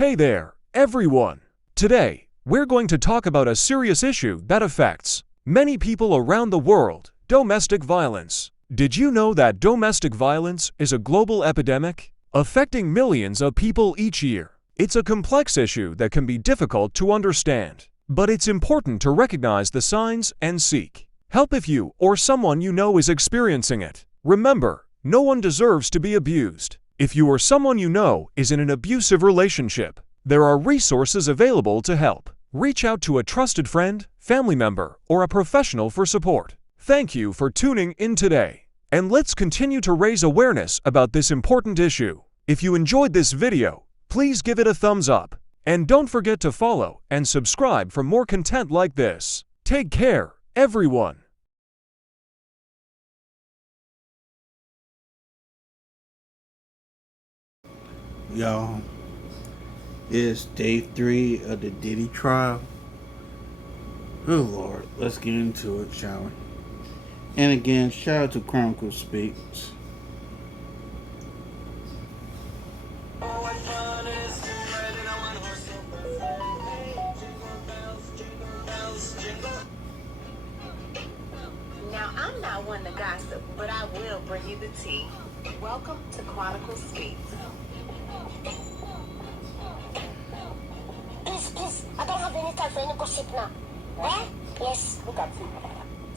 Hey there, everyone! Today, we're going to talk about a serious issue that affects many people around the world: domestic violence. Did you know that domestic violence is a global epidemic, affecting millions of people each year? It's a complex issue that can be difficult to understand, but it's important to recognize the signs and seek help if you or someone you know is experiencing it. Remember, no one deserves to be abused. If you or someone you know is in an abusive relationship, there are resources available to help. Reach out to a trusted friend, family member, or a professional for support. Thank you for tuning in today, and let's continue to raise awareness about this important issue. If you enjoyed this video, please give it a thumbs up, and don't forget to follow and subscribe for more content like this. Take care, everyone. Y'all, it's day 3 of the Diddy trial. Oh Lord, let's get into it, shall we? And again, shout out to Chronicle Speaks. Now, I'm not one to gossip, but I will bring you the tea. Welcome to Chronicle Speaks. Please, I don't have any time for any gossip now. Eh? Yes, look at you.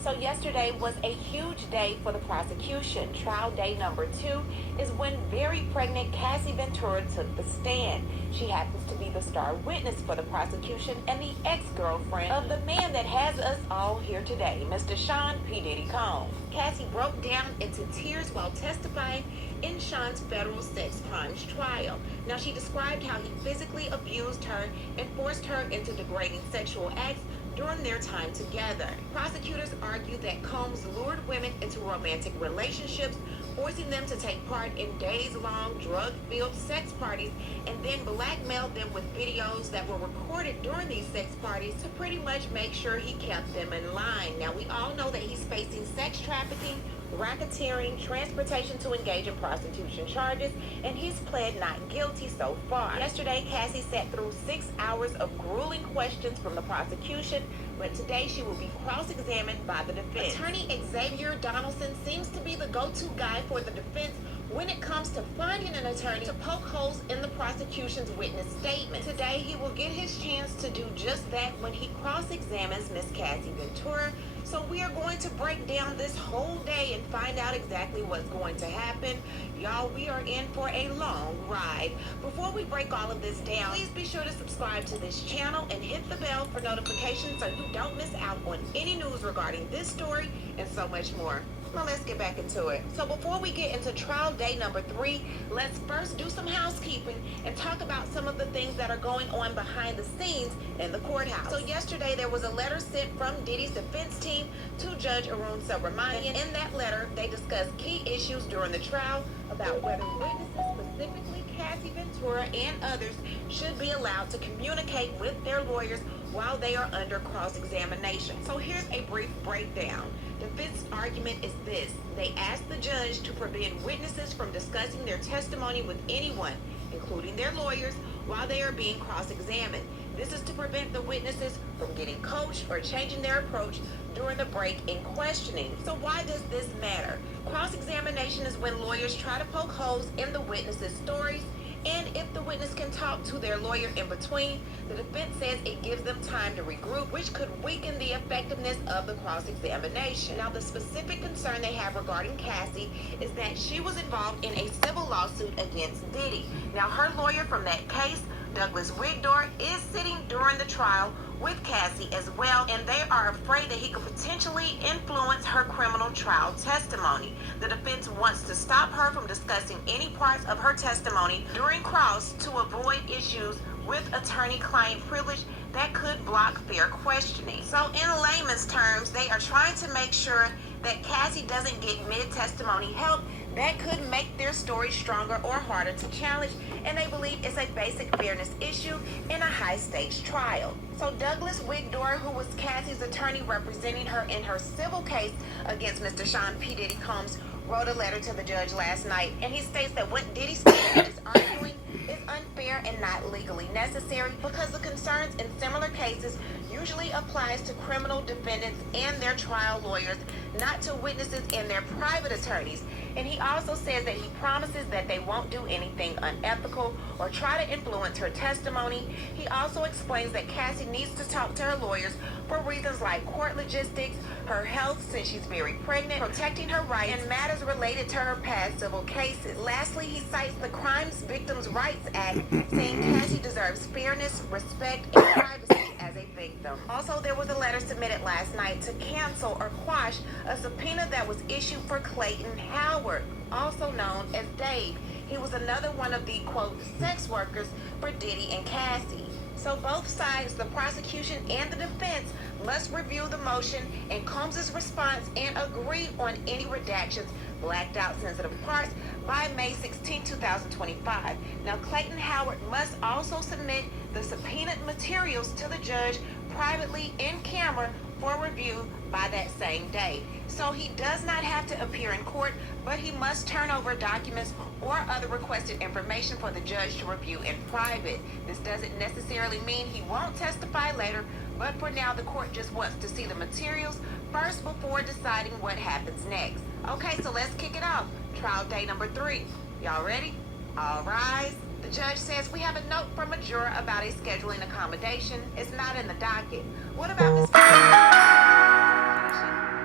So yesterday was a huge day for the prosecution. Trial day number 2 is when very pregnant Cassie Ventura took the stand. She happens to be the star witness for the prosecution and the ex-girlfriend of the man that has us all here today, Mr. Sean P. Diddy Combs. Cassie broke down into tears while testifying in Sean's federal sex crimes trial. Now, she described how he physically abused her and forced her into degrading sexual acts during their time together. Prosecutors argue that Combs lured women into romantic relationships, forcing them to take part in days-long drug-filled sex parties, and then blackmailed them with videos that were recorded during these sex parties to pretty much make sure he kept them in line. Now, we all know that he's facing sex trafficking, racketeering, transportation to engage in prostitution charges, and he's pled not guilty so far. Yesterday, Cassie sat through 6 hours of grueling questions from the prosecution, but today she will be cross-examined by the defense. Attorney Xavier Donaldson seems to be the go-to guy for the defense when it comes to finding an attorney to poke holes in the prosecution's witness statement. Today, he will get his chance to do just that when he cross-examines Miss Cassie Ventura. So we are going to break down this whole day and find out exactly what's going to happen. Y'all, we are in for a long ride. Before we break all of this down, please be sure to subscribe to this channel and hit the bell for notifications so you don't miss out on any news regarding this story and so much more. Now let's get back into it. So before we get into trial day number 3, let's first do some housekeeping and talk about some of the things that are going on behind the scenes in the courthouse. So yesterday there was a letter sent from Diddy's defense team to Judge Arun Subramanian. In that letter, they discussed key issues during the trial about whether witnesses, specifically Cassie Ventura and others, should be allowed to communicate with their lawyers while they are under cross-examination. So here's a brief breakdown. Defense argument is this: they asked the judge to prevent witnesses from discussing their testimony with anyone, including their lawyers, while they are being cross-examined. This is to prevent the witnesses from getting coached or changing their approach during the break in questioning. So why does this matter? Cross-examination is when lawyers try to poke holes in the witnesses' stories, and if the witness can talk to their lawyer in between, the defense says it gives them time to regroup, which could weaken the effectiveness of the cross-examination. Now, the specific concern they have regarding Cassie is that she was involved in a civil lawsuit against Diddy. Now, her lawyer from that case, Douglas Wigdor, is sitting during the trial with Cassie as well, and they are afraid that he could potentially influence her criminal trial testimony. The defense wants to stop her from discussing any parts of her testimony during cross to avoid issues with attorney-client privilege that could block fair questioning. So in layman's terms, they are trying to make sure that Cassie doesn't get mid-testimony help that could make their story stronger or harder to challenge, and they believe it's a basic fairness issue in a high-stakes trial. So Douglas Wigdor, who was Cassie's attorney representing her in her civil case against Mr. Sean P. Diddy Combs, wrote a letter to the judge last night, and he states that what Diddy stated is arguing is unfair unfair and not legally necessary because the concerns in similar cases usually applies to criminal defendants and their trial lawyers, not to witnesses and their private attorneys. And he also says that he promises that they won't do anything unethical or try to influence her testimony. He also explains that Cassie needs to talk to her lawyers for reasons like court logistics, her health since she's very pregnant, protecting her rights, and matters related to her past civil cases. Lastly, he cites the Crimes Victims' Rights Act, saying Cassie deserves fairness, respect, and privacy as a victim. Also, there was a letter submitted last night to cancel or quash a subpoena that was issued for Clayton Howard, also known as Dave. He was another one of the, quote, sex workers for Diddy and Cassie. So both sides, the prosecution and the defense, must review the motion and Combs' response and agree on any redactions, blacked out sensitive parts, by May 16, 2025. Now, Clayton Howard must also submit the subpoenaed materials to the judge privately in camera for review by that same day. So he does not have to appear in court, but he must turn over documents or other requested information for the judge to review in private. This doesn't necessarily mean he won't testify later, but for now the court just wants to see the materials first before deciding what happens next. Okay, so let's kick it off. Trial day number 3. Y'all ready? All rise. The judge says we have a note from a juror about a scheduling accommodation. It's not in the docket. What about Ms.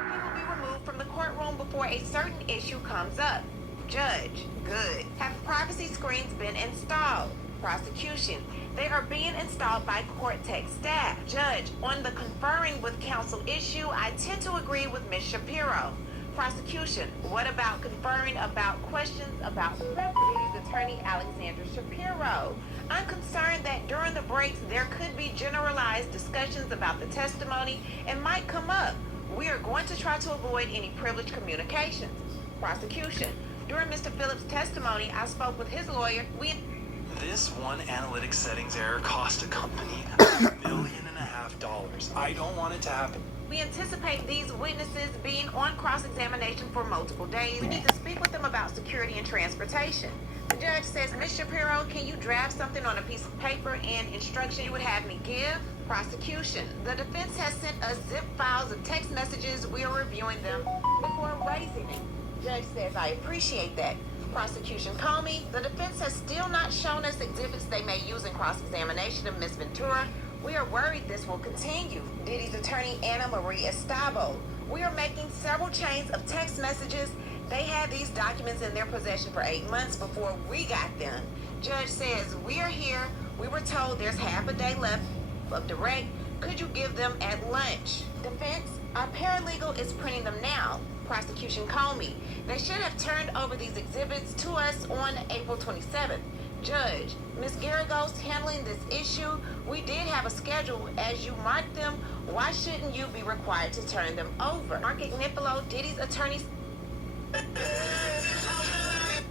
He will be removed from the courtroom before a certain issue comes up. Judge, good. Have privacy screens been installed? Prosecution, they are being installed by court tech staff. Judge, on the conferring with counsel issue, I tend to agree with Ms. Shapiro. Prosecution, what about conferring about questions about Diddy's attorney Alexander Shapiro? I'm concerned that during the breaks there could be generalized discussions about the testimony and might come up. We are going to try to avoid any privileged communications. Prosecution, during Mr. Phillips' testimony, I spoke with his lawyer. This one analytics settings error cost a company $1.5 million. I don't want it to happen. We anticipate these witnesses being on cross-examination for multiple days. We need to speak with them about security and transportation. The judge says, Ms. Shapiro, can you draft something on a piece of paper and instruction you would have me give? Prosecution, the defense has sent us zip files of text messages. We are reviewing them before raising it. Judge says, I appreciate that. Prosecution, call me. The defense has still not shown us exhibits they may use in cross-examination of Ms. Ventura. We are worried this will continue. Diddy's attorney, Anna Marie Estavo. We are making several chains of text messages. They had these documents in their possession for 8 months before we got them. Judge says, we are here. We were told there's half a day left of direct. Could you give them at lunch? Defense, our paralegal is printing them now. Prosecution, call me. They should have turned over these exhibits to us on April 27th. Judge, Ms. Garagos handling this issue. We did have a schedule as you marked them. Why shouldn't you be required to turn them over? Mark Ignifilo, Diddy's attorney,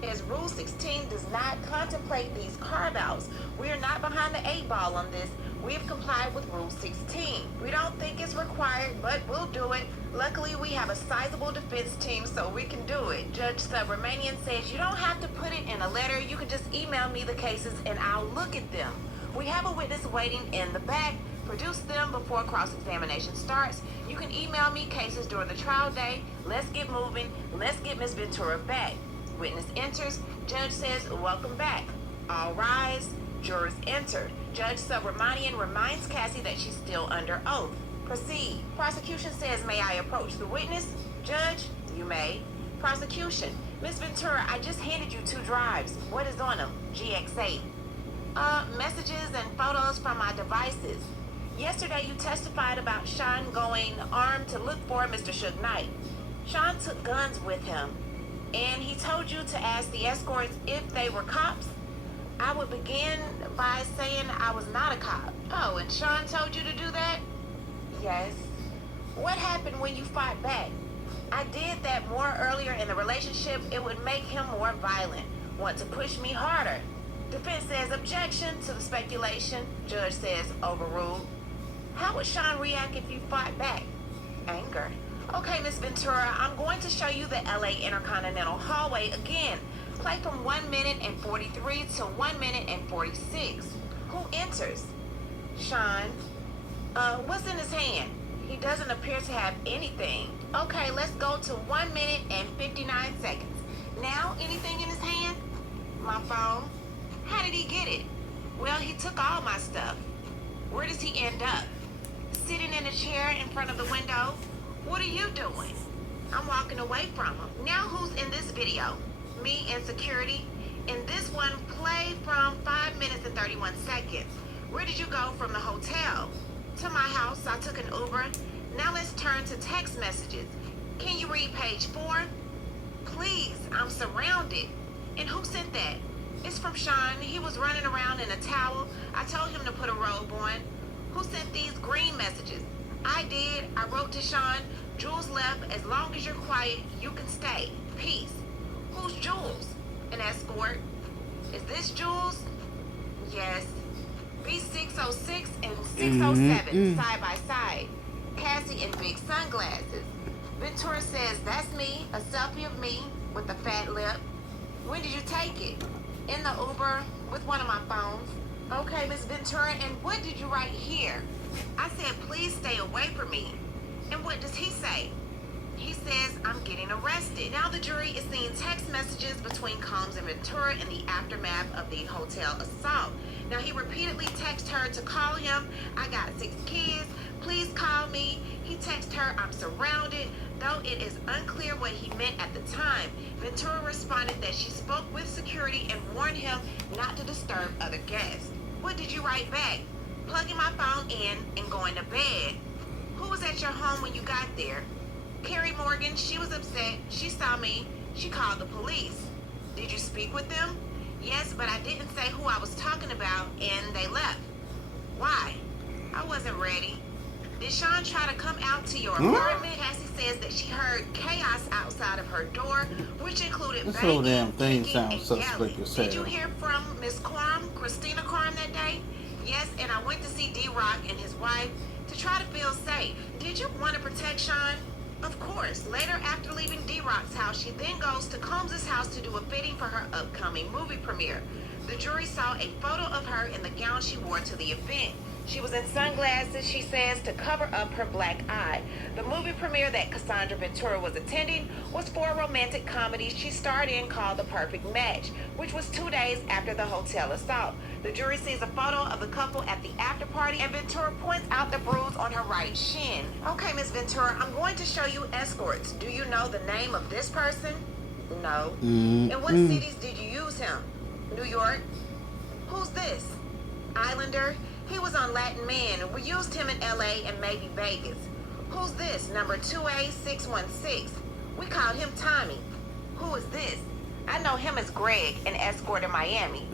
as Rule 16 does not contemplate these carve-outs. We are not behind the 8 ball on this. We have complied with Rule 16. We don't think it's required, but we'll do it. Luckily, we have a sizable defense team, so we can do it. Judge Subramanian says you don't have to put it in a letter. You can just email me the cases, and I'll look at them. We have a witness waiting in the back. Produce them before cross-examination starts. You can email me cases during the trial day. Let's get moving. Let's get Ms. Ventura back. Witness enters. Judge says, welcome back. All rise. Jurors enter. Judge Subramanian reminds Cassie that she's still under oath. Proceed. Prosecution says, may I approach the witness? Judge, you may. Prosecution, Ms. Ventura, I just handed you 2 drives. What is on them? GX8. Messages and photos from my devices. Yesterday you testified about Sean going armed to look for Mr. Suge Knight. Sean took guns with him, and he told you to ask the escorts if they were cops. I would begin by saying I was not a cop. Oh, and Sean told you to do that? Yes. What happened when you fought back? I did that more earlier in the relationship. It would make him more violent, want to push me harder. Defense says objection to the speculation. Judge says overruled. How would Sean react if you fought back? Anger. Okay, Miss Ventura, I'm going to show you the LA Intercontinental hallway again. Play from 1 minute and 43 to 1 minute and 46. Who enters? Sean. What's in his hand? He doesn't appear to have anything. Okay, let's go to 1 minute and 59 seconds. Now, anything in his hand? My phone. How did he get it? Well, he took all my stuff. Where does he end up? Sitting in a chair in front of the window? What are you doing? I'm walking away from him. Now who's in this video? Me and security. In this one, play from 5 minutes and 31 seconds. Where did you go from the hotel? To my house. I took an Uber. Now let's turn to text messages. Can you read page 4? Please, I'm surrounded. And who sent that? It's from Sean. He was running around in a towel. I told him to put a robe on. Who sent these green messages? I did. I wrote to Sean. Jules left. As long as you're quiet, you can stay. Peace. Who's Jules? An escort. Is this Jules? Yes. B606 and 607 side by side. Cassie in big sunglasses. Ventura says, that's me, a selfie of me with a fat lip. When did you take it? In the Uber with one of my phones. Okay, Miss Ventura, and what did you write here? I said, please stay away from me. And what does he say? He says, I'm getting arrested. Now the jury is seeing text messages between Combs and Ventura in the aftermath of the hotel assault. Now he repeatedly texted her to call him. I got 6 kids. Please call me. He texted her, I'm surrounded. Though it is unclear what he meant at the time, Ventura responded that she spoke with security and warned him not to disturb other guests. What did you write back? Plugging my phone in and going to bed. Who was at your home when you got there? Carrie Morgan, she was upset. She saw me. She called the police. Did you speak with them? Yes, but I didn't say who I was talking about, and they left. Why? I wasn't ready. Did Sean try to come out to your apartment? Cassie says that she heard chaos outside of her door, which included This whole damn banging, thing kicking, sounds and suspect yelling. as Did you hell. hear from Miss Quorum, Christina Quorum, that day? Yes, and I went to see D-Rock and his wife to try to feel safe. Did you want to protect Sean? Of course. Later, after leaving D-Rock's house, she then goes to Combs' house to do a fitting for her upcoming movie premiere. The jury saw a photo of her in the gown she wore to the event. She was in sunglasses, she says, to cover up her black eye. The movie premiere that Cassandra Ventura was attending was for a romantic comedy she starred in called The Perfect Match, which was 2 days after the hotel assault. The jury sees a photo of the couple at the after party, and Ventura points out the bruise on her right shin. Okay, Miss Ventura, I'm going to show you escorts. Do you know the name of this person? No. In what cities did you use him? New York. Who's this? Islander. He was on Latin Man, and we used him in LA and maybe Vegas. Who's this? Number 2A616. We called him Tommy. Who is this? I know him as Greg, an escort in Miami.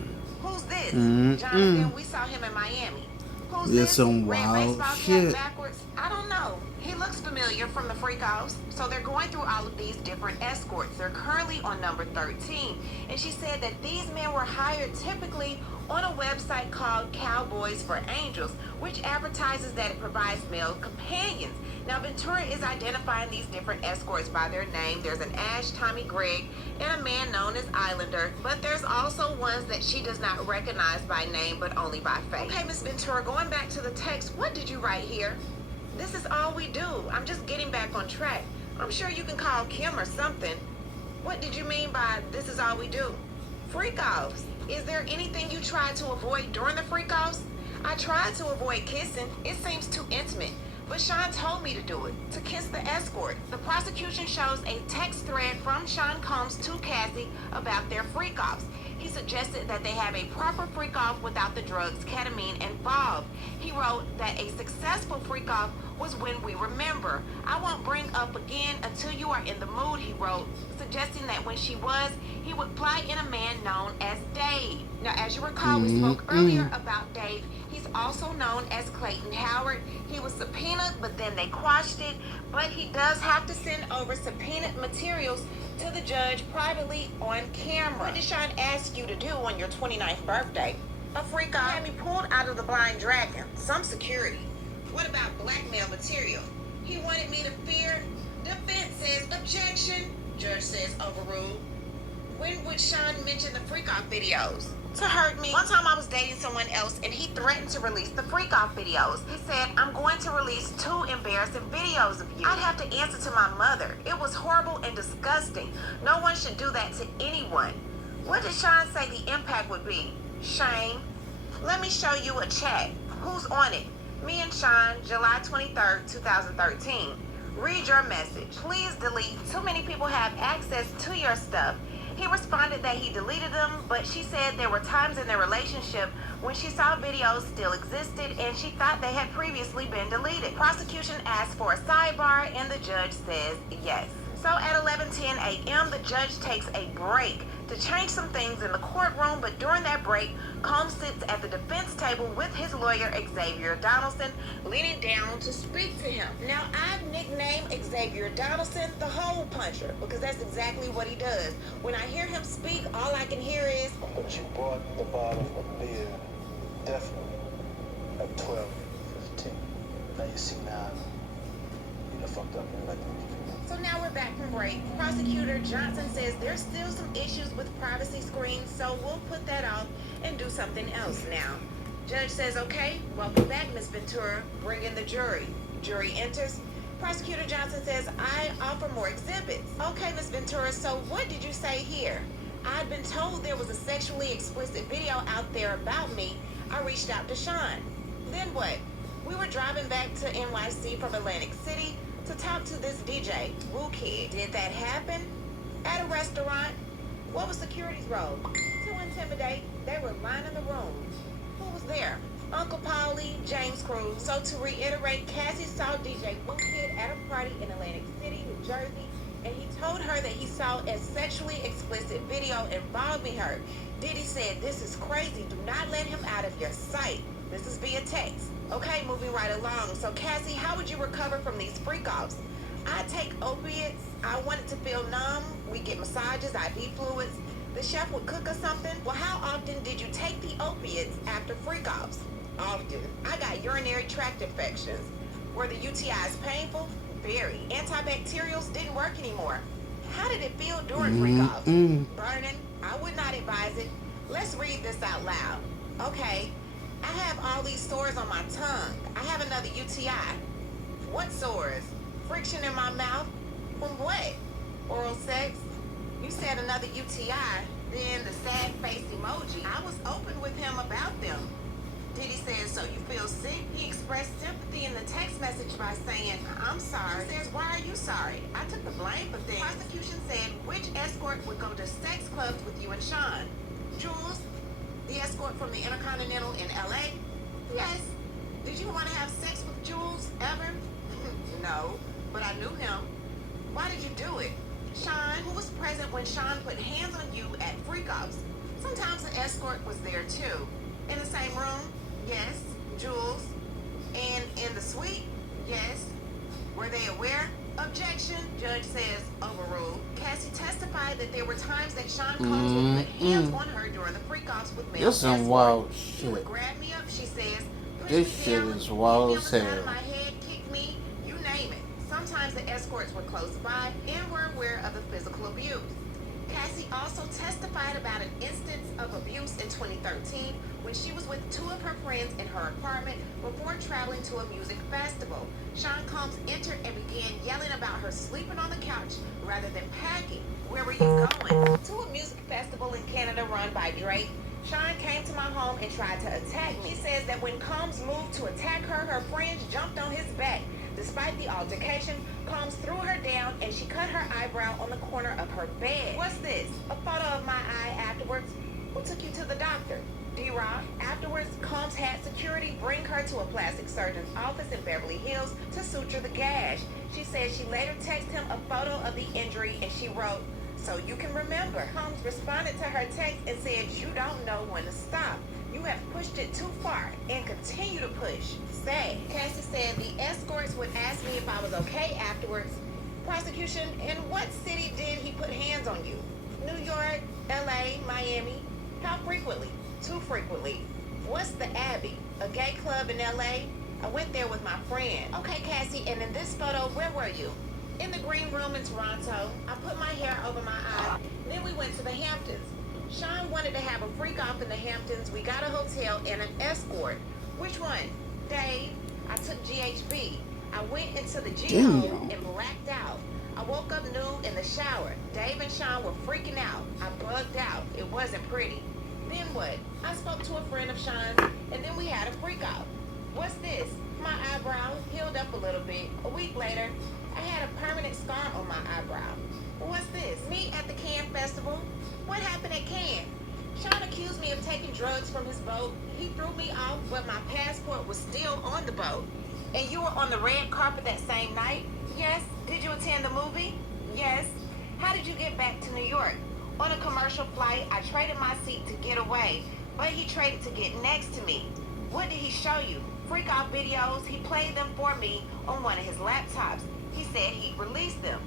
Who's this? Jonathan, we saw him in Miami. Who's There's this? some Red wild baseball shit. cap backwards? I don't know. He looks familiar from the freak-offs. So they're going through all of these different escorts. They're currently on number 13. And she said that these men were hired typically on a website called Cowboys for Angels, which advertises that it provides male companions. Now, Ventura is identifying these different escorts by their name. There's an Ash, Tommy, Greg, and a man known as Islander. But there's also ones that she does not recognize by name, but only by face. Okay, Miss Ventura, going back to the text, what did you write here? This is all we do. I'm just getting back on track. I'm sure you can call Kim or something. What did you mean by this is all we do? Freak-offs. Is there anything you tried to avoid during the freak-offs? I tried to avoid kissing. It seems too intimate. But Sean told me to do it, to kiss the escort. The prosecution shows a text thread from Sean Combs to Cassie about their freak-offs. He suggested that they have a proper freak-off without the drugs ketamine involved. He wrote that a successful freak-off was when we remember. I won't bring up again until you are in the mood, he wrote, suggesting that when she was, he would fly in a man known as Dave. Now, as you recall, we spoke earlier about Dave. He's also known as Clayton Howard. He was subpoenaed, but then they quashed it. But he does have to send over subpoenaed materials to the judge privately on camera. What did Sean ask you to do on your 29th birthday? A freak off. Had me pulled out of the Blind Dragon. Some security. What about blackmail material? He wanted me to fear. Defense says objection. Judge says overruled. When would Sean mention the freak off videos? To hurt me. One time I was dating someone else and he threatened to release the freak off videos. He said, I'm going to release 2 embarrassing videos of you. I'd have to answer to my mother. It was horrible and disgusting. No one should do that to anyone. What did Sean say the impact would be? Shame. Let me show you a chat. Who's on it? Me and Sean, July 23rd, 2013. Read your message. Please delete. Too many people have access to your stuff. He responded that he deleted them, but she said there were times in their relationship when she saw videos still existed and she thought they had previously been deleted. Prosecution asked for a sidebar and the judge says yes. So at 11:10 a.m., the judge takes a break to change some things in the courtroom, but during that break, Combs sits at the defense table with his lawyer, Xavier Donaldson, leaning down to speak to him. Now, I've nicknamed Xavier Donaldson the hole puncher because that's exactly what he does. When I hear him speak, all I can hear is, But you bought the bottle of beer, definitely, at 12:15. Now you see now, you done fucked up and let me. So now we're back from break. Prosecutor Johnson says there's still some issues with privacy screens, so we'll put that off and do something else now. Judge says, okay, welcome back, Ms. Ventura. Bring in the jury. Jury enters. Prosecutor Johnson says, I offer more exhibits. Okay, Ms. Ventura, so what did you say here? I'd been told there was a sexually explicit video out there about me. I reached out to Sean. Then what? We were driving back to NYC from Atlantic City to talk to this DJ, Woo Kid. Did that happen? At a restaurant? What was security's role? To intimidate. They were lining the room. Who was there? Uncle Paulie, James Cruz. So to reiterate, Cassie saw DJ Woo Kid at a party in Atlantic City, New Jersey, and he told her that he saw a sexually explicit video involving her. Diddy said, this is crazy. Do not let him out of your sight. This is via text. Okay, moving right along. So, Cassie, how would you recover from these freak-offs? I take opiates. I wanted to feel numb. We get massages, IV fluids. The chef would cook us something. Well, how often did you take the opiates after freak-offs? Often. I got urinary tract infections. Were the UTIs painful? Very. Antibacterials didn't work anymore. How did it feel during freak-offs? Burning? I would not advise it. Let's read this out loud. Okay. I have all these sores on my tongue. I have another UTI. What sores? Friction in my mouth? From what? Oral sex? You said another UTI, then the sad face emoji. I was open with him about them. Diddy says, so you feel sick? He expressed sympathy in the text message by saying, I'm sorry. He says, why are you sorry? I took the blame for things. Prosecution said, which escort would go to sex clubs with you and Sean? Jules? The escort from the Intercontinental in LA? Yes. Did you want to have sex with Jules ever? No, but I knew him. Why did you do it? Sean, who was present when Sean put hands on you at freak-offs? Sometimes the escort was there too. In the same room? Yes. Jules? And in the suite? Yes. Were they aware? Objection. Judge says overruled. Cassie testified that there were times that Sean Combs would put hands on her during the freak-offs with male This some escorts. wild He would shit. grab me up, she says. Push This me shit down, is wild hit me on as the side hell. of my head, kick me, you name it. Sometimes the escorts were close by and were aware of the physical abuse. Cassie also testified about an instance of abuse in 2013 when she was with 2 of her friends in her apartment before traveling to a music festival. Sean Combs entered and began yelling about her sleeping on the couch rather than packing. Where were you going? To a music festival in Canada run by Drake. Sean came to my home and tried to attack me. She says that when Combs moved to attack her, her friends jumped on his back. Despite the altercation, Combs threw her down and she cut her eyebrow on the corner of her bed. What's this? A photo of my eye afterwards? Who took you to the doctor? D-Rock. Afterwards, Combs had security bring her to a plastic surgeon's office in Beverly Hills to suture the gash. She said she later texted him a photo of the injury and she wrote, so you can remember. Combs responded to her text and said, you don't know when to stop. You have pushed it too far and continue to push. Say. Cassie said the escorts would ask me if I was okay afterwards. Prosecution, in what city did he put hands on you? New York, LA, Miami. How frequently? Too frequently. What's the Abbey? A gay club in LA? I went there with my friend. Okay, Cassie, and in this photo, where were you? In the green room in Toronto, I put my hair over my eyes. Then we went to the Hamptons. Sean wanted to have a freak off in the Hamptons. We got a hotel and an escort. Which one? Dave. I took GHB. I went into the G-hole and blacked out. I woke up nude in the shower. Dave and Sean were freaking out. I bugged out. It wasn't pretty. Then what? I spoke to a friend of Sean's, and then we had a freak off. What's this? My eyebrow healed up a little bit. A week later, I had a permanent scar on my eyebrow. What's this? Me at the Cannes Festival? What happened at Cannes? Sean accused me of taking drugs from his boat. He threw me off, but my passport was still on the boat. And you were on the red carpet that same night? Yes. Did you attend the movie? Yes. How did you get back to New York? On a commercial flight, I traded my seat to get away, but he traded to get next to me. What did he show you? Freak off videos. He played them for me on one of his laptops. He said he'd release them.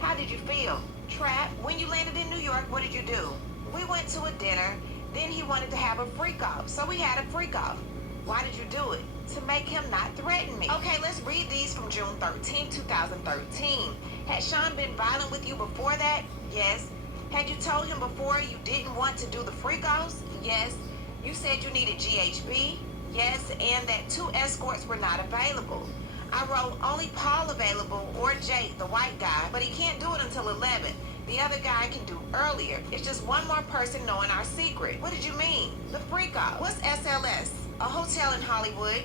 How did you feel? Trapped. When you landed in New York, what did you do? We went to a dinner. Then he wanted to have a freak off, so we had a freak off. Why did you do it? To make him not threaten me. Okay, let's read these from June 13, 2013. Had Sean been violent with you before that? Yes. Had you told him before you didn't want to do the freak offs? Yes. You said you needed GHB? Yes, and that 2 escorts were not available. I wrote only Paul available or Jake, the white guy, but he can't do it until 11. The other guy can do earlier. It's just one more person knowing our secret. What did you mean? The freak off. What's SLS? A hotel in Hollywood.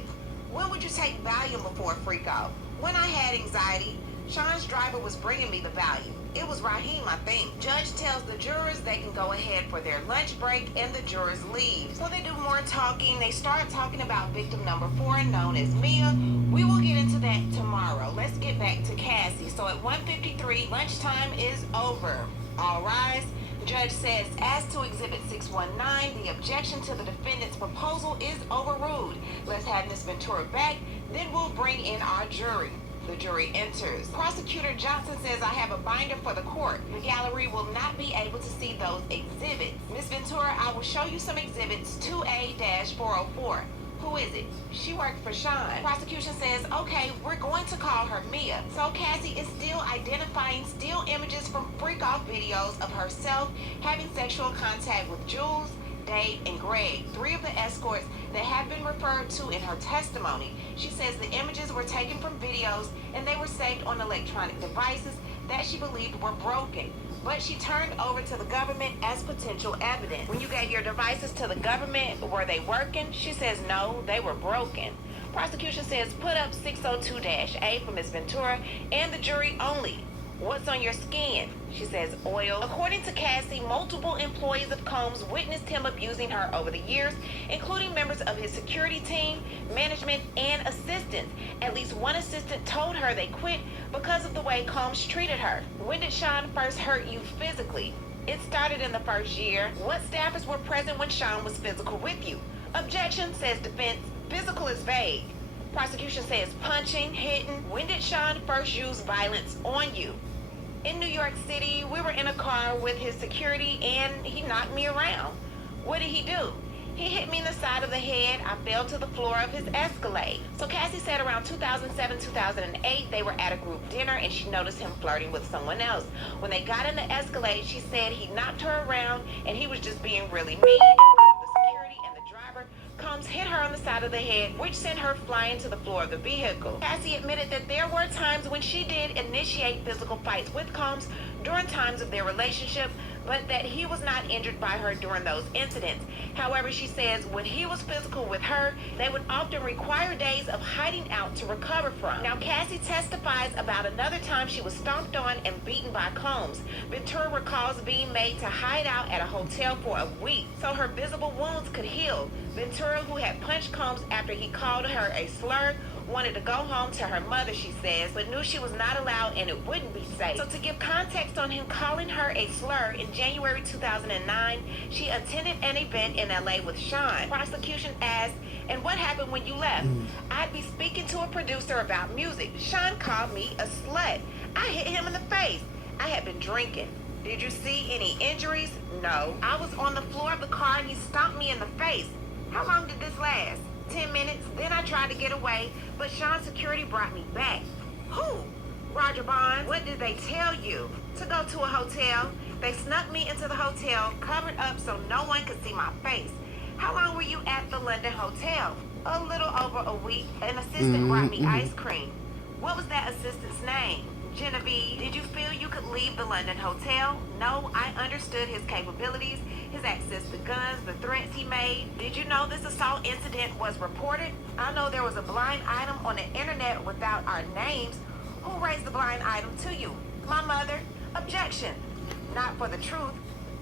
When would you take Valium before a freak off? When I had anxiety. Sean's driver was bringing me the Valium. It was Raheem, I think. Judge tells the jurors they can go ahead for their lunch break, and the jurors leave. So they do more talking. They start talking about victim number 4, known as Mia. We will get into that tomorrow. Let's get back to Cassie. So at 1:53, lunchtime is over. All rise. Judge says, as to Exhibit 619, the objection to the defendant's proposal is overruled. Let's have Ms. Ventura back, then we'll bring in our jury. The jury enters. Prosecutor Johnson says, I have a binder for the court. The gallery will not be able to see those exhibits. Ms. Ventura, I will show you some exhibits 2A-404. Who is it? She worked for Sean. Prosecution says, okay, we're going to call her Mia. So Cassie is still identifying still images from freak-off videos of herself having sexual contact with Jules, Dave, and Greg, 3 of the escorts that have been referred to in her testimony. She says the images were taken from videos and they were saved on electronic devices that she believed were broken, but she turned over to the government as potential evidence. When you gave your devices to the government, were they working? She says no, they were broken. Prosecution says put up 602-A for Ms. Ventura and the jury only. What's on your skin? She says oil. According to Cassie, multiple employees of Combs witnessed him abusing her over the years, including members of his security team, management, and assistants. At least one assistant told her they quit because of the way Combs treated her. When did Sean first hurt you physically? It started in the first year. What staffers were present when Sean was physical with you? Objection, says defense. Physical is vague. Prosecution says punching, hitting. When did Sean first use violence on you? In New York City, we were in a car with his security and he knocked me around. What did he do? He hit me in the side of the head. I fell to the floor of his Escalade. So Cassie said around 2007, 2008, they were at a group dinner and she noticed him flirting with someone else. When they got in the Escalade, she said he knocked her around and he was just being really mean in front of the security and the driver. Combs hit her on the side of the head, which sent her flying to the floor of the vehicle. Cassie admitted that there were times when she did initiate physical fights with Combs during times of their relationship, but that he was not injured by her during those incidents. However, she says when he was physical with her, they would often require days of hiding out to recover from. Now, Cassie testifies about another time she was stomped on and beaten by Combs. Ventura recalls being made to hide out at a hotel for a week so her visible wounds could heal. Ventura, who had punched Combs after he called her a slur, wanted to go home to her mother, she says, but knew she was not allowed and it wouldn't be safe. So to give context on him calling her a slur, in January 2009, she attended an event in LA with Sean. Prosecution asked, and what happened when you left? I'd be speaking to a producer about music. Sean called me a slut. I hit him in the face. I had been drinking. Did you see any injuries? No. I was on the floor of the car and he stomped me in the face. How long did this last? 10 minutes. Then I tried to get away, but Sean's security brought me back. Who? Roger Bond, what did they tell you? To go to a hotel. They snuck me into the hotel, covered up so no one could see my face. How long were you at the London hotel? A little over a week. An assistant brought me ice cream. What was that assistant's name? Genevieve. Did you feel you could leave the London hotel? No, I understood his capabilities, his access to guns, the threats he made. Did you know this assault incident was reported? I know there was a blind item on the internet without our names. Who raised the blind item to you? My mother. Objection. Not for the truth.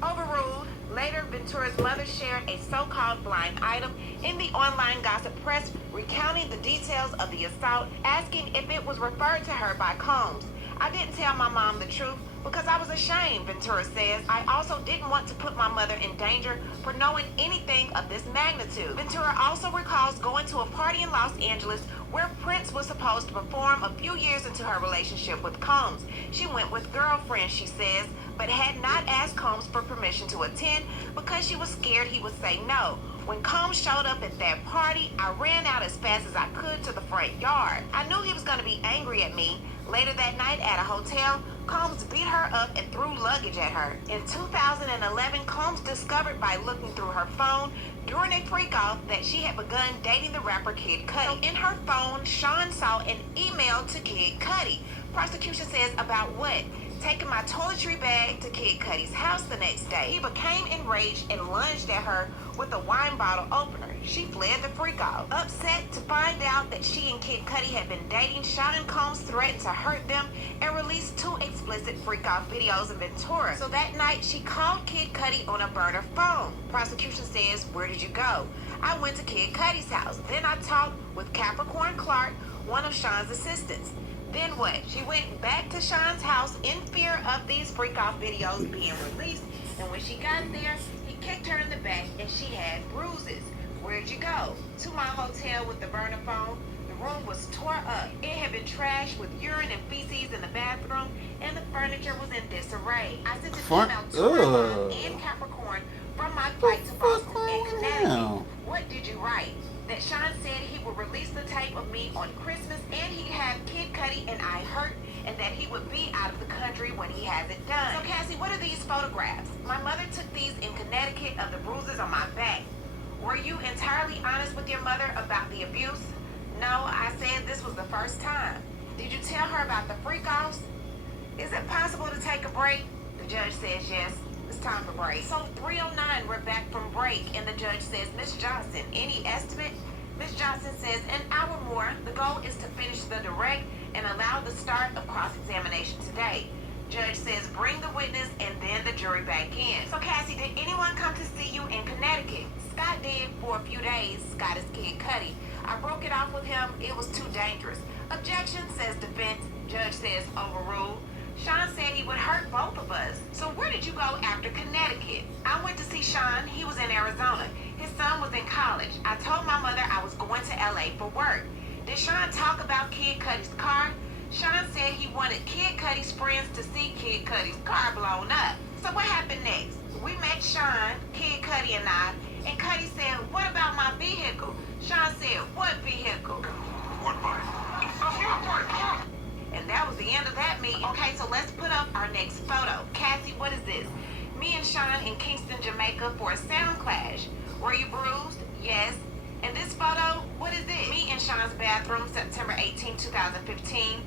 Overruled. Later, Ventura's mother shared a so-called blind item in the online gossip press recounting the details of the assault, asking if it was referred to her by Combs. I didn't tell my mom the truth because I was ashamed, Ventura says. I also didn't want to put my mother in danger for knowing anything of this magnitude. Ventura also recalls going to a party in Los Angeles where Prince was supposed to perform a few years into her relationship with Combs. She went with girlfriends, she says, but had not asked Combs for permission to attend because she was scared he would say no. When Combs showed up at that party, I ran out as fast as I could to the front yard. I knew he was going to be angry at me. Later that night at a hotel, Combs beat her up and threw luggage at her. In 2011, Combs discovered by looking through her phone during a freak-off that she had begun dating the rapper Kid Cudi. So in her phone, Sean saw an email to Kid Cudi. Prosecution says about what? Taking my toiletry bag to Kid Cudi's house the next day. He became enraged and lunged at her with a wine bottle opener. She fled the freak-off. Upset to find out that she and Kid Cudi had been dating, Sean and Combs threatened to hurt them and released 2 explicit freak-off videos in Ventura. So that night, she called Kid Cudi on a burner phone. Prosecution says, where did you go? I went to Kid Cudi's house. Then I talked with Capricorn Clark, one of Sean's assistants. Then what? She went back to Sean's house in fear of these freak-off videos being released. And when she got there, he kicked her in the back and she had bruises. Where'd you go? To my hotel with the burner phone. The room was tore up. It had been trashed with urine and feces in the bathroom, and the furniture was in disarray. I sent an email to her mom and Capricorn from my flight to Boston and Connecticut. What did you write? That Sean said he would release the tape of me on Christmas and he'd have Kid Cudi and I hurt, and that he would be out of the country when he has it done. So Cassie, what are these photographs? My mother took these in Connecticut of the bruises on my back. Were you entirely honest with your mother about the abuse? No, I said this was the first time. Did you tell her about the freak-offs? Is it possible to take a break? The judge says yes. It's time for break. So 3:09, we're back from break, and the judge says, Miss Johnson, any estimate? Miss Johnson says, an hour more. The goal is to finish the direct and allow the start of cross-examination today. Judge says, bring the witness and then the jury back in. So Cassie, did anyone come to see you in Connecticut? Scott did for a few days. Scott is Kid Cudi. I broke it off with him. It was too dangerous. Objection, says defense. Judge says overruled. Sean said he would hurt both of us. So where did you go after Connecticut? I went to see Sean. He was in Arizona. His son was in college. I told my mother I was going to LA for work. Did Sean talk about Kid Cudi's car? Sean said he wanted Kid Cudi's friends to see Kid Cudi's car blown up. So what happened next? We met Sean, Kid Cudi and I, and Cudi said, what about my vehicle? Sean said, what vehicle? What bike? And that was the end of that meeting. Okay, so let's put up our next photo. Cassie, what is this? Me and Sean in Kingston, Jamaica for a sound clash. Were you bruised? Yes. And this photo, what is it? Me in Sean's bathroom, September 18, 2015.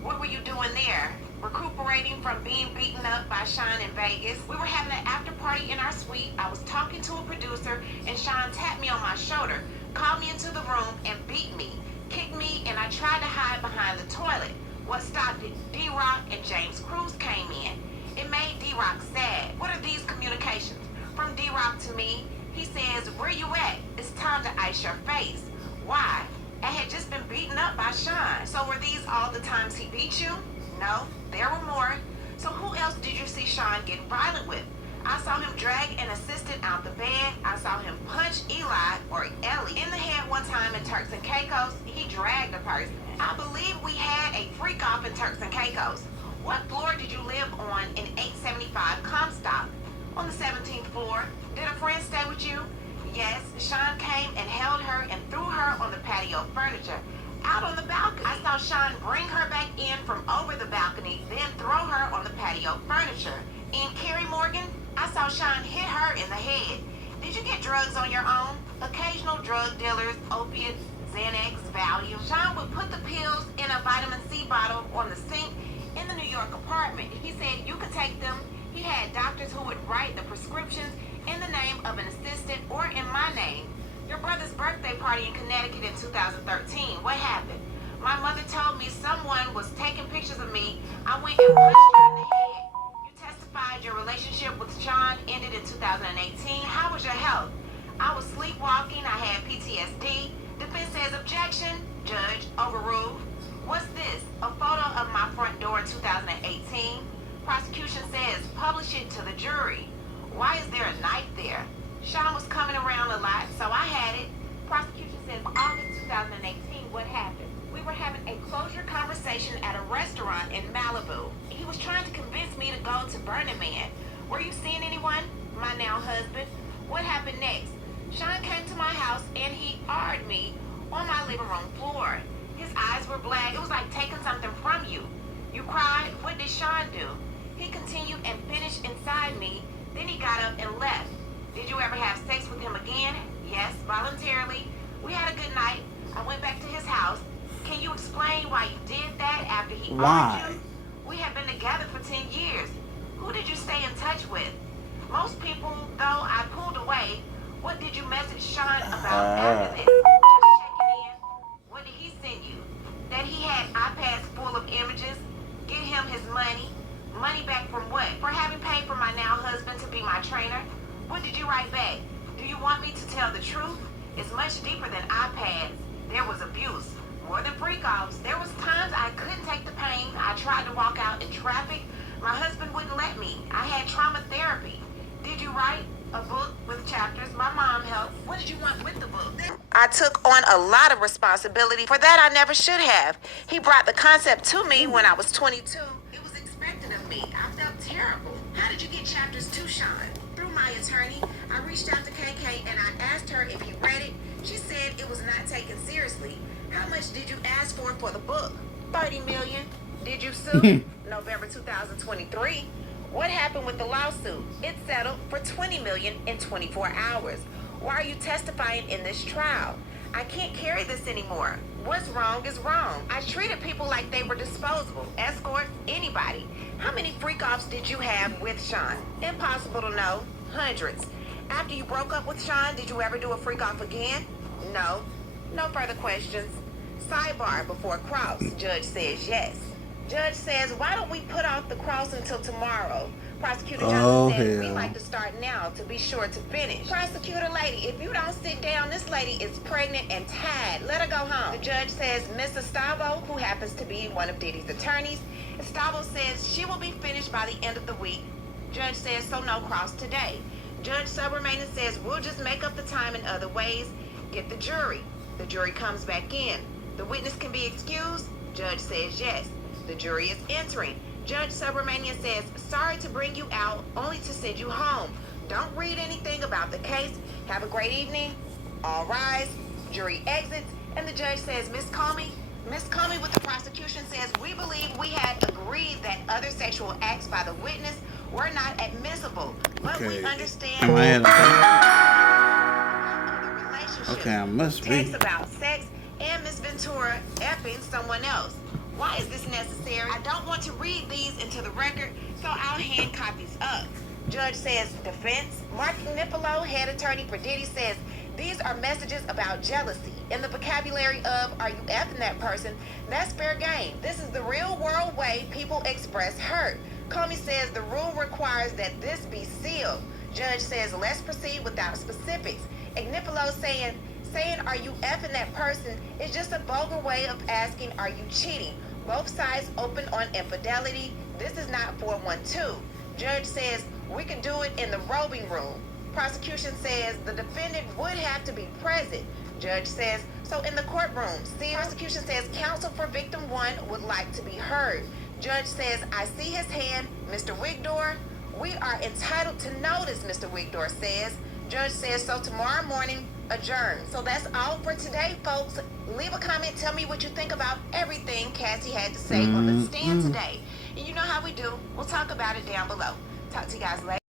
What were you doing there? Recuperating from being beaten up by Sean in Vegas. We were having an after party in our suite. I was talking to a producer and Sean tapped me on my shoulder, called me into the room and beat me, kicked me, and I tried to hide behind the toilet. What stopped it? D-Rock and James Cruz came in. It made D-Rock sad. What are these communications? From D-Rock to me, he says, where you at? It's time to ice your face. Why? I had just been beaten up by Sean. So were these all the times he beat you? No, there were more. So who else did you see Sean get violent with? I saw him drag an assistant out the bed. I saw him punch Eli, or Ellie, in the head one time in Turks and Caicos. He dragged a person. I believe we had a freak-off in Turks and Caicos. What floor did you live on in 875 Comstock? On the 17th floor. Did a friend stay with you? Yes. Sean came and held her and threw her on the patio furniture. Out on the balcony. I saw saw Sean bring her back in from over the balcony, then throw her on the patio furniture. In Carrie Morgan, I saw Sean hit her in the head. Did you get drugs on your own? Occasional drug dealers, opiates, Xanax, Valium. Sean would put the pills in a vitamin C bottle on the sink in the New York apartment. He said you could take them. He had doctors who would write the prescriptions in the name of an assistant or in my name. Your brother's birthday party in Connecticut in 2013. What happened? My mother told me someone was taking pictures of me. I went and punched her in the head. You testified your relationship with Sean ended in 2018. How was your health? I was sleepwalking. I had PTSD. Defense says objection. Judge, overruled. What's this? A photo of my front door in 2018. Prosecution says publish it to the jury. Why is there a knife there? Sean was coming around a lot, so I had it. Prosecution says August 2018. What happened? We were having a closure conversation at a restaurant in Malibu. He was trying to convince me to go to Burning Man. Were you seeing anyone? My now husband. What happened next? Sean came to my house and he AR'd me on my living room floor. His eyes were black. It was like taking something from you. You cried. What did Sean do? He continued and finished inside me. Then he got up and left. Did you ever have sex with him again? Yes, voluntarily. We had a good night. I went back to his house. Can you explain why you did that after he AR'd you? We have been together for 10 years. Who did you stay in touch with? Most people, though, I pulled away. What did you message Sean about after this? Just checking in. What did he send you? That he had iPads full of images? Get him his money. Money back from what? For having paid for my now husband to be my trainer? What did you write back? Do you want me to tell the truth? It's much deeper than iPads. There was abuse. More than freak-offs. There was times I couldn't take the pain. I tried to walk out in traffic. My husband wouldn't let me. I had trauma therapy. Did you write a book with chapters? My mom helped. What did you want with the book? I took on a lot of responsibility. For that, I never should have. He brought the concept to me when I was 22. It was expected of me. I felt terrible. How did you get chapters to Sean? Through my attorney. I reached out to KK and I asked her if he read it. She said it was not taken seriously. How much did you ask for the book? $30 million. Did you sue? November 2023. What happened with the lawsuit? It settled for $20 million in 24 hours. Why are you testifying in this trial? I can't carry this anymore. What's wrong is wrong. I treated people like they were disposable. Escorts, anybody. How many freak-offs did you have with Sean? Impossible to know. Hundreds. After you broke up with Sean, did you ever do a freak-off again? No. No further questions. Sidebar before cross. Judge says yes. Judge says, why don't we put off the cross until tomorrow? Prosecutor Johnson says, we like to start now to be sure to finish. Prosecutor lady, if you don't sit down, this lady is pregnant and tired. Let her go home. The judge says, Miss Estavo, who happens to be one of Diddy's attorneys, Estavo says she will be finished by the end of the week. Judge says, so no cross today. Judge Subramanen says, we'll just make up the time in other ways. Get the jury. The jury comes back in. The witness can be excused. Judge says yes. The jury is entering. Judge Subramanen says, sorry to bring you out, only to send you home. Don't read anything about the case. Have a great evening. All rise. Jury exits. And the judge says, Miss Comey with the prosecution says, we believe we had agreed that other sexual acts by the witness were not admissible. But we understand other relationships. Okay, I must be. Text about sex and Miss Ventura effing someone else. Why is this necessary? I don't want to read these into the record, so I'll hand copies up. Judge says, defense. Mark Nipolo, head attorney for Diddy, says, these are messages about jealousy. In the vocabulary of, are you effing that person? That's fair game. This is the real world way people express hurt. Comey says the rule requires that this be sealed. Judge says, let's proceed without specifics. Ignifilo saying, are you effing that person is just a vulgar way of asking, are you cheating? Both sides open on infidelity. This is not 412. Judge says, we can do it in the robing room. Prosecution says the defendant would have to be present. Judge says, so in the courtroom. Prosecution says counsel for victim 1 would like to be heard. Judge says, I see his hand, Mr. Wigdor. We are entitled to notice, Mr. Wigdor says. Judge says so. Tomorrow morning, adjourn. So that's all for today, folks. Leave a comment. Tell me what you think about everything Cassie had to say on the stand today. And you know how we do. We'll talk about it down below. Talk to you guys later.